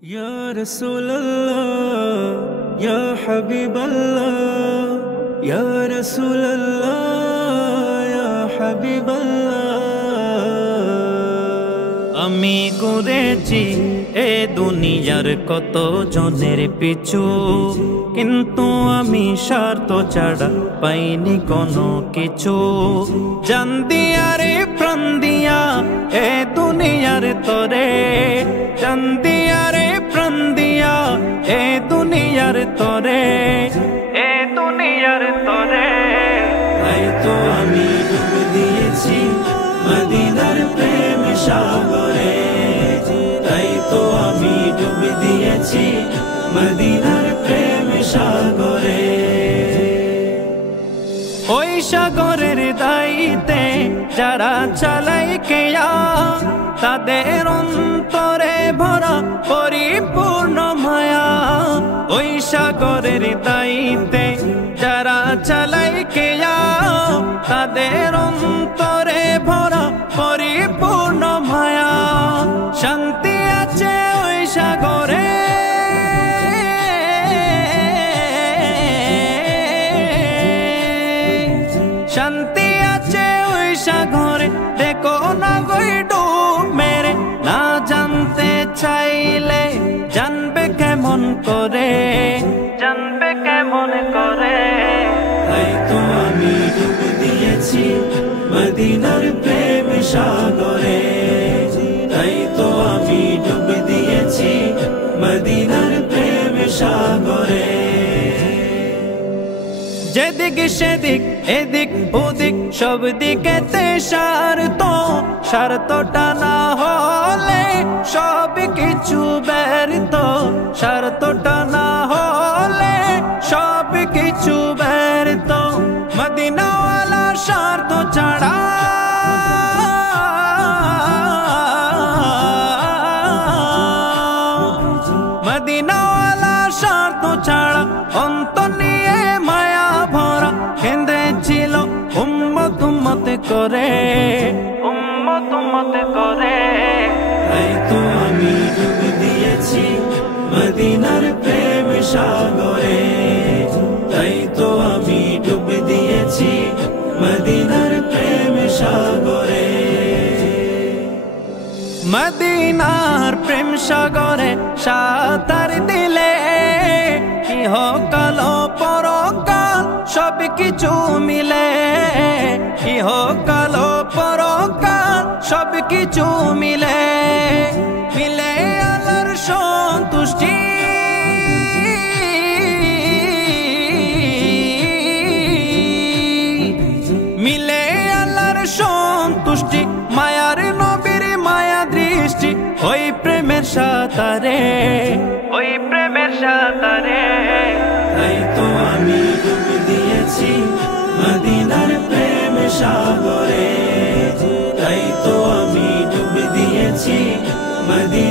Ya Rasulallah, Ya Habiballah, Ya Rasulallah, Ya Habiballah। আমি ঘুরেছি এ দুনিয়ার কত জনের পিছু, কিন্তু আমি স্বার্থ ছাড়া পাইনি কোনো কিছু। জান দিয়া রে প্রাণ দিয়া এ দুনিয়ার তরে, জান দিয়া রে প্রাণ দিয়া এ দুনিয়ার তরে, এ দুনিয়ার তরে। তাই তো আমি ডুব দিয়েছি মদিনার প্রেম সাগরে, তাই তো আমি ডুব দিয়েছি মদিনার প্রেম সাগরে। ওই সাগরের দাইতে যারা চালায় কেয়া, তাদের অন্তরে ভরা পরিপূর্ণ মায়া। ওই সাগরের দাইতে যারা চালায় কেয়া, তাদের অন্তরে ভরা পরিপূর্ণ মায়া। শান্তি আছে ওই সাগরে, শান্তি আছে ওই সাগরে। দেখো না গই ডুব মেরে, না জানতে চাইলে জানবে কেমন করে, জানবে কেমন করে। তাই তো আমি ডুব দিয়েছি মদিনার প্রেম সাগরে, তাই তো আমি ডুব দিয়েছি মদিনার প্রেম সাগরে। যেদিক সেদিক এদিক ওদিক সব দিকেতে স্বার্থ, স্বার্থটা না হলে সব কিছু ব্যর্থ, স্বার্থটা না হলে সব কিছু ব্যর্থ। মদিনাওয়ালা স্বার্থ ছাড়া, মদিনাওয়ালা স্বার্থ ছাড়া অন্তর নিয়ে মায়া ভরা কেঁদেছিল উম্মত উম্মত করে, উম্মত উম্মত করে। তাই তো আমি ডুব দিয়েছি মদিনার প্রেম সাগরে, তাই তো আমি ডুব দিয়েছি মদিনার প্রেম সাগরে। মদিনার প্রেম সাগরে সাঁতার দিলে ইহকাল পরকাল সব কিছু মিলে, ইহকাল পরকাল সব কিছু মিলে। মিলে আল্লাহর সন্তুষ্টি, মিলে আল্লাহর সন্তুষ্টি, মায়ার নবীর মায়া দৃষ্টি। ওই প্রেমের সাঁতারে, ওই প্রেমের সাঁতারে। তাই তো আমি ডুব দিয়েছি মদিনার প্রেম সাগরে, তাই তো আমি ডুব দিয়েছি মদিনার